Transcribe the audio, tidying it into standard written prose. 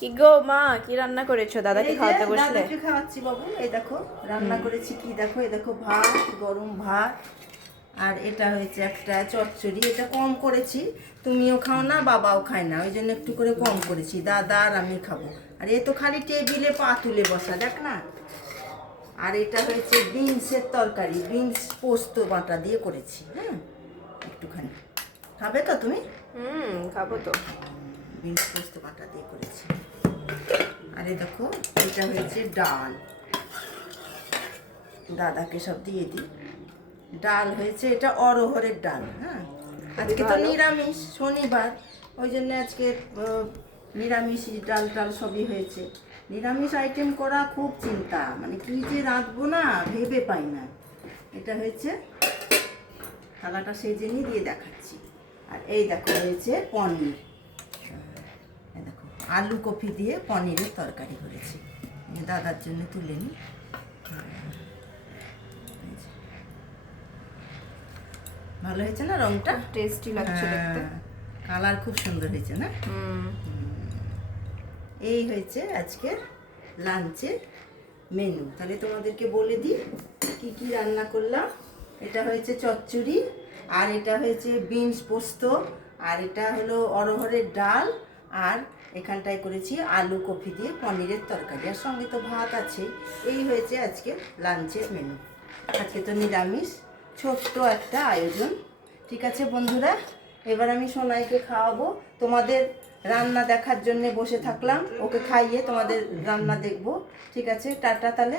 কি গো মা, কি রান্না করেছো? দাদাকে খাওয়াতে বসলে? দাদাকে খাওয়াচ্ছি বাবু। এই দেখো রান্না করেছি কি দেখো, এই দেখো ভাত, গরম ভাত, আর এটা হয়েছে একটা চচ্চড়ি। এটা কম করেছি, তুমিও খাও না বাবাও খায় না, ওই জন্য একটু করে কম করেছি। দাদা আর আমি খাবো। আর এ তো খালি টেবিলে পা তুলে বসা, দেখ না। আর এটা হয়েছে বিনসের তরকারি, বিনস পোস্ত বাটা দিয়ে করেছি। হ্যাঁ, একটুখানি খাবে তো তুমি? খাবো তো। বিনস পোস্ত বাটা দিয়ে করেছি। আর এই দেখো এটা হয়েছে ডাল, দাদাকে সব দিয়ে দিই। ডাল হয়েছে, এটা অরহরের ডাল। হ্যাঁ, আজকে তো নিরামিষ, শনিবার, ওই জন্য আজকে নিরামিষ ডাল টাল সবই হয়েছে। নিরামিষ আইটেম করা খুব চিন্তা, মানে কি যে রাঁধবো না ভেবে পাই না। এটা হয়েছে, থালাটা সেজে নিয়ে দিয়ে দেখাচ্ছি। আর এই দেখো হয়েছে পনির, এই দেখো আলু কপি দিয়ে পনিরের তরকারি করেছি। দাদার জন্য তুলে নিই। ভালো হয়েছে না, রংটা টেস্টি লাগছে দেখতে। কালার খুব সুন্দর হয়েছে না। এই হয়েছে আজকের লাঞ্চের মেনু। তাহলে তোমাদেরকে বলে দিই কি কি রান্না করলাম। এটা হয়েছে চচ্চড়ি, আর এটা হয়েছে বিনস পোস্ত, আর এটা হলো অরহরের ডাল, আর এখানটায় করেছি আলু কপি দিয়ে পনিরের তরকারি, আর সঙ্গে তো ভাত আছে। এই হয়েছে আজকে লাঞ্চের মেনু। আজকে তো নিরামিষ, ছোট্ট একটা আয়োজন। ঠিক আছে বন্ধুরা, এবার আমি সোনাইকে খাওয়াবো। তোমাদের রান্না দেখার জন্য বসে থাকলাম, ওকে খাইয়ে তোমাদের রান্না দেখবো। ঠিক আছে, টাটা তাহলে।